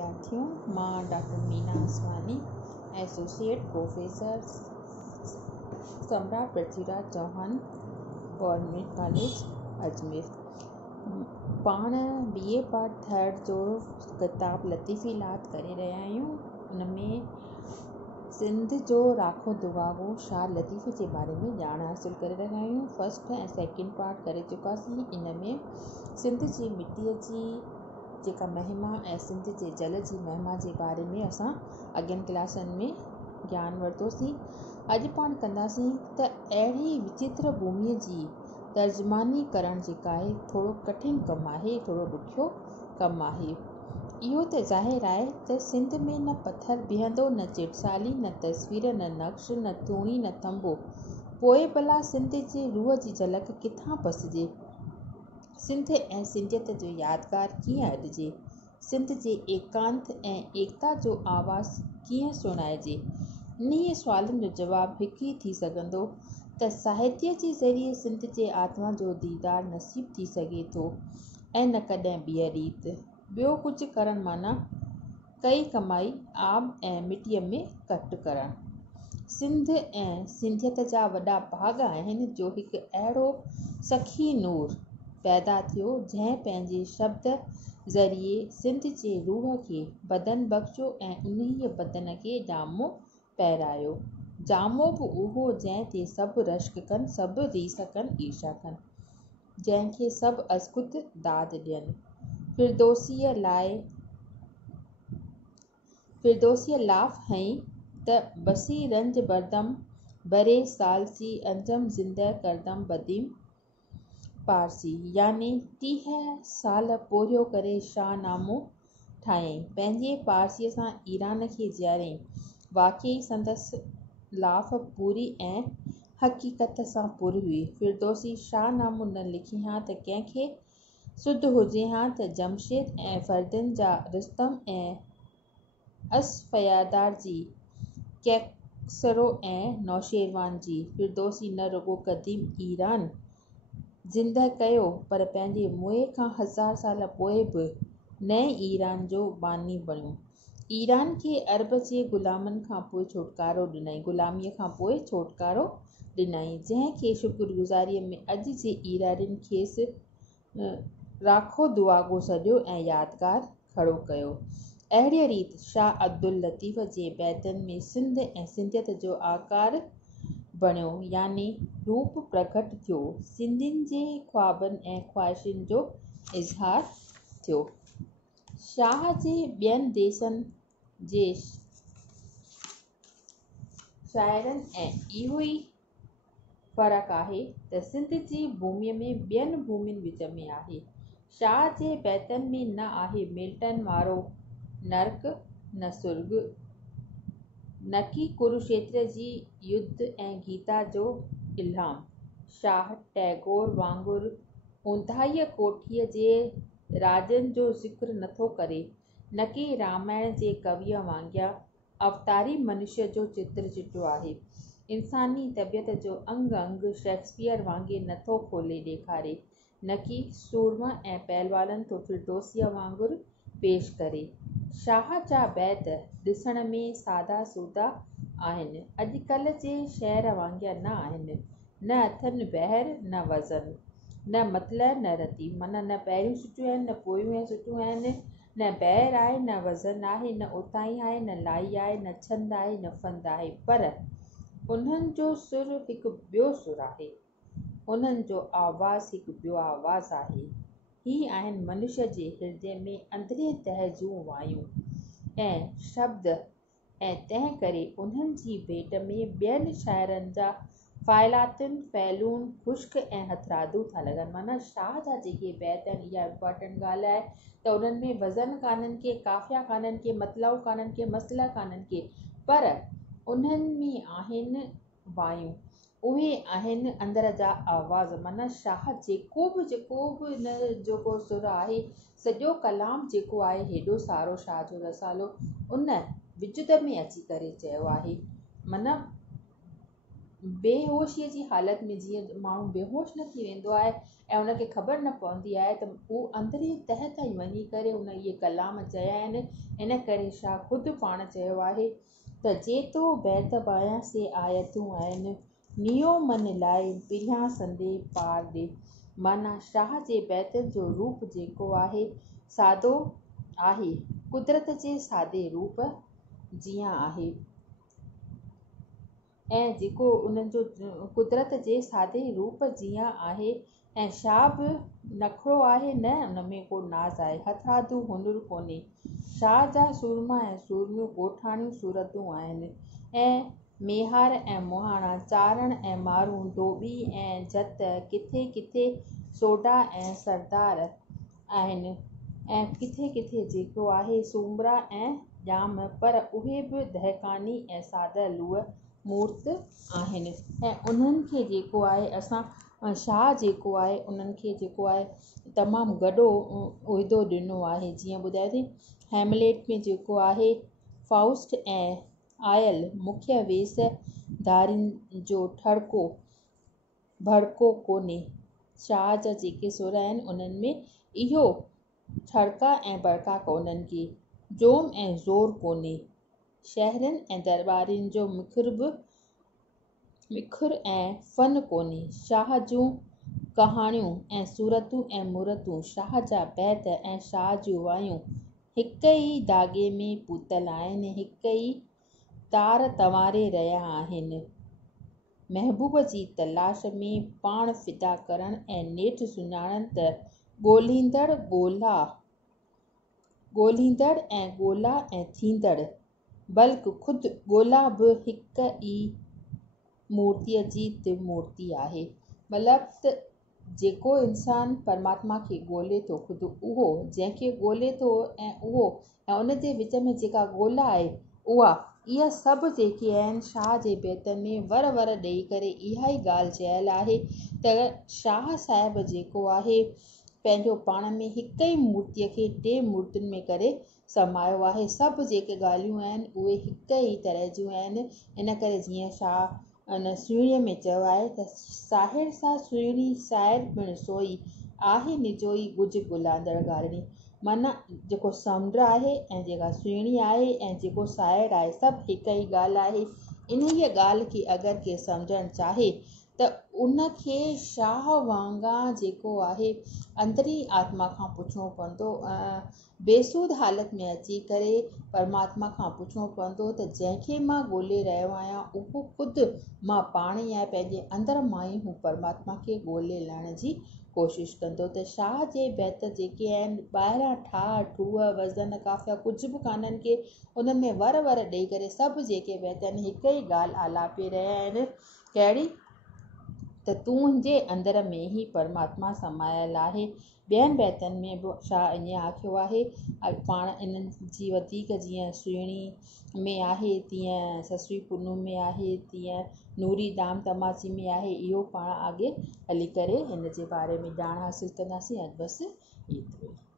विद्यार्थियों, मां doctor Meena Aswani, associate professor Samrat Prithviraj Chauhan, government college Ajmer. पाण BA पार्ट 3 जो किताब लतीफ़ी लात करे रहिया आहियूं। उनमें सिंध जो राखो दुआगो शाह लतीफ़े जे बारे में ॼाण हासिल करे रहिया आहियूं। फर्स्ट ऐं सेकेंड पार्ट करे चुकासीं। इन में सिंध जी मिटीअ जी जेका महिमा ऐं सिंध जे जल जी महिमा जे बारे में असां अॻियनि क्लासनि में ज्ञान वरितोसीं। अॼु पाण कंदासीं त अहिड़ी विचित्र भूमीअ जी तर्जमानी करणु जेका आहे थोरो कठिन कमु आहे, थोरो ॾुखियो कमु आहे। इहो त ज़ाहिर आहे त सिंध में न पथर बीहंदो, न चिटसाली, न तस्वीर, न नक्श, न तूणी, न थंबो। पोइ भला सिंध जे रूह जी झलक किथां पसिजे? सिंध ऐं सिंधियत जो यादगार कीअं अॾिजे? सिंध जे एकांत ऐं एकता जो आवाज़ कीअं सुणाइजे? इन्हीअ सुवालनि जो जवाबु हिकु ई थी सघंदो त साहित्य जे ज़रिए सिंध जे आत्मा जो दीदार नसीब थी सघे थो ऐं न कॾहिं ॿिए रीति। ॿियो कुझु करणु माना कई कमाई आब ऐं मिटीअ में कट करणु। सिंध ऐं सिंधियत जा वॾा भाॻ आहिनि जो हिकु अहिड़ो सखी नूर पैदा थियो जंहिं पंहिंजे शब्द ज़रिए सिंध जे रूह खे बदन बख़्शियो ऐं उन्हीअ बदन खे ॼामो पहिरायो। ॼामो बि उहो जंहिं ते सभु रश्क कनि, सभु रीस कनि, ईर्षा कनि, जंहिंखे सभु अस्कुत दाद ॾियनि। फिरदौसीअ लाफ़ हईं त बसी रंज बरदम बरे सालसी अंजम ज़िंदह करदम बदीम पारसी। यानी 30 साल पोरियो करे शाहनामो ठाहियईं, पंहिंजे पारसीअ सां ईरान खे जीआरियईं। वाक़ई संदसि लाफ़ पूरी ऐं हक़ीक़त सां पुर हुई। फिरदौसी शाहनामो न लिखी हा त कंहिंखे सुध हुजे हा त जमशेद ऐं फरदीन जा रुस्तम ऐं असफयादार जी, कैसरो ऐं नौशेरवान जी। फिरदौसी न रुगो क़दीम ईरान ज़िंदह कयो पर पंहिंजे मुए खां 1000 साल पोइ बि नए ईरान जो बानी बणियो। ईरान खे अरब जे गुलामीअ खां पोइ छुटकारो ॾिनई, जंहिंखे शुक्रगुज़ारीअ में अॼु जे ईरानीनि खेसि राखो दुआगो सॾियो ऐं यादगार खड़ो कयो। अहिड़ीअ रीति शाह अब्दुल लतीफ़ जे बैतनि में सिंध ऐं सिंधियत जो आकार बणियो, यानी रूप प्रकट थियो। सिंधियुनि जे ख्वाबनि ऐं ख़्वाहिशुनि जो इज़हार थियो। शाह जे ॿियनि देशनि जे शाइरनि ऐं इहो ई फ़र्क़ु आहे त सिंध जी भूमीअ में ॿियनि भूमियुनि विच में आहे। शाह जे बैतनि में न आहे मिल्टन वारो नर्क, न सुर्ग, न की कुरुक्षेत्र जी युद्ध ऐं गीता जो इल्हाम। शाह टैगोर वांगुरु ऊंदाहीअ कोठीअ जे राजनि जो ज़िक्र नथो करे, न की रामायण जे कवीअ वांगुरु अवतारी मनुष्य जो चित्र चिटियो आहे। इंसानी तबियत जो अंग अंग शेक्सपियर वांगुरु नथो खोले ॾेखारे, न की सूरमा ऐं पहलवाननि तो फिरदौसीअ वांगुरु पेश करे। शाह जा बैत ॾिसण में सादा सूदा आहिनि, अॼुकल्ह जे शेर वांगुरु न आहिनि। न अथनि बहर न वज़न, न मतलबु न रती, माना न पहिरियूं सुठियूं आहिनि, न पोयूं सुठियूं आहिनि, न बहर आहे, न वज़न आहे, न उताई आहे, न लाई आहे, न छंद आहे, न फंद आहे। पर उन्हनि जो सुर हिकु ॿियो सुर आहे, उन्हनि जो आवाज़ हिकु ॿियो आवाज़ आहे। ही आहिनि मनुष्य जे हृदय में अंदरे तह जूं वायूं ऐं शब्द, ऐं तंहिं करे उन्हनि जी भेट में ॿियनि शाइरनि जा फ़ाइलातुन फ़ैलून ख़ुश्क ऐं हथरादू था लॻनि। माना शाह जा जेके बैत आहिनि, इहा इम्पॉर्टेंट ॻाल्हि आहे त उन्हनि में वज़न कान्हनि के, काफ़िया कान्हनि के, मतलबु कान्हनि के, मसला कान्हनि के, पर उन्हनि में आहिनि वायूं, उहे आहिनि अंदर जा आवाज़। माना शाह जेको बि इन जेको सुर आहे, सॼो कलाम जेको आहे, हेॾो सारो शाह जो रसालो उन विजुद में अची करे चयो आहे। माना बेहोशीअ जी हालत में जीअं माण्हू बेहोश न थी वेंदो आहे ऐं उनखे ख़बर न पवंदी आहे त उहो अंदरी तह ताईं वञी करे उन इहे कलाम चया आहिनि। इन करे शाह ख़ुदि पाण चयो आहे त जेतो बैत बायां से आयतूं आहिनि नियो मन लाइ पिरियां संदे पार ॾे। माना शाह जे बैतनि जो रूप जेको आहे सादो आहे, कुदरत जे सादे रूप जीअं आहे ऐं जेको उन्हनि जो कुदरत जे सादे रूप जीअं आहे ऐं शाह बि नखरो आहे न उन में को नाज़ आहे, हथरादू हुनुर कोन्हे। शाह जा सूरमा ऐं सूरमियूं ॻोठाणियूं सूरतूं आहिनि ऐं मेहार ऐं मुहाणा, चारण ऐं मारूं, धोबी ऐं जत, किथे किथे सोडा ऐं सरदार आहिनि ऐं किथे किथे जेको आहे सूमरा ऐं ॼाम, पर उहे बि दहकानी ऐं सादा लूअ मूर्त आहिनि। ऐं उन्हनि खे जेको आहे असां शाह जेको आहे उन्हनि खे जेको आहे तमामु गॾो उहिदो ॾिनो आहे। जीअं ॿुधाए थी हैमलेट में जेको आहे फाउस्ट ऐं आयल मुख्य वेस धारियुनि जो ठड़को भड़को कोन्हे। शाह जा जेके सुर आहिनि उन्हनि में इहो ठड़का ऐं भड़का कोन्हनि के जोम ऐं ज़ोर कोन्हे। शहरनि ऐं दरबारियुनि जो मिखुर ऐं फ़न कोन्हे। शाह जूं कहाणियूं ऐं सूरतूं ऐं मूरतूं, शाह जा बैत ऐं शाह जूं वायूं हिक ई धागे में पूतल आहिनि, हिक ई तार तंवारे रहिया आहिनि। महबूब जी तलाश में पाण फिदा करण ऐं नेठि सुञाणनि त ॻोल्हींदड़ ऐं ॻोल्हा ऐं थींदड़, बल्कि ख़ुदि ॻोल्हा बि हिक ई मूर्तीअ जी त्रिमूर्ति आहे। मतिलबु त जेको इंसानु परमात्मा खे ॻोल्हे थो ख़ुदि उहो जंहिंखे ॻोल्हे थो ऐं उहो ऐं उन जे विच में जेका ॻोल्हा आहे इहा सभु जेके आहिनि शाह जे बैतनि में वर वर ॾेई करे इहा ई ॻाल्हि चयल आहे त शाह साहिबु जेको आहे पंहिंजो पाण में हिक ई मूर्तीअ खे टे मूर्तियुनि में करे समायो आहे। सभु जेके ॻाल्हियूं आहिनि उहे हिक ई तरह जूं आहिनि। इन करे जीअं शाह उन सुहिणीअ में चयो आहे त साहिर सां सुहिणी साहिर पिणु सोई आहे निजोई गुज गुलांदड़ ॻाल्हिणी। माना जेको समुंड आहे ऐं जेका सुहिणी आहे ऐं जेको साहिर आहे सभु हिक ई ॻाल्हि आहे। इन ई ॻाल्हि खे अगरि के सम्झणु चाहे त उनखे शाह वांगुरु जेको आहे अंदरी आत्मा खां पुछिणो पवंदो, बेसूद हालत में अची करे परमात्मा खां पुछिणो पवंदो त जंहिंखे मां ॻोल्हे रहियो आहियां उहो ख़ुदि मां पाण ई आहे, पंहिंजे अंदरि मां ई हू परमात्मा खे ॻोल्हे लहण जी कोशिशि कंदो। त शाह जे बैत जेके आहिनि ॿाहिरां ठाह ठूह वज़न काफ़िया कुझु बि कान्हनि के उन्हनि में वर वर ॾेई करे सभु जेके बैत आहिनि हिक ई ॻाल्हि आलापे रहिया आहिनि, कहिड़ी त तुंहिंजे अंदर में ई परमात्मा समायल आहे। ॿियनि बैतनि में बि शाह ईअं आखियो आहे, पाण इन्हनि जी वधीक जीअं सुहिणी में आहे तीअं ससुई पुनू में आहे तीअं नूरी दाम तमाची में आहे। इहो पाण अॻे हली करे हिन जे बारे में ॼाण हासिलु कंदासीं। अॼु बसि एतिरो ई।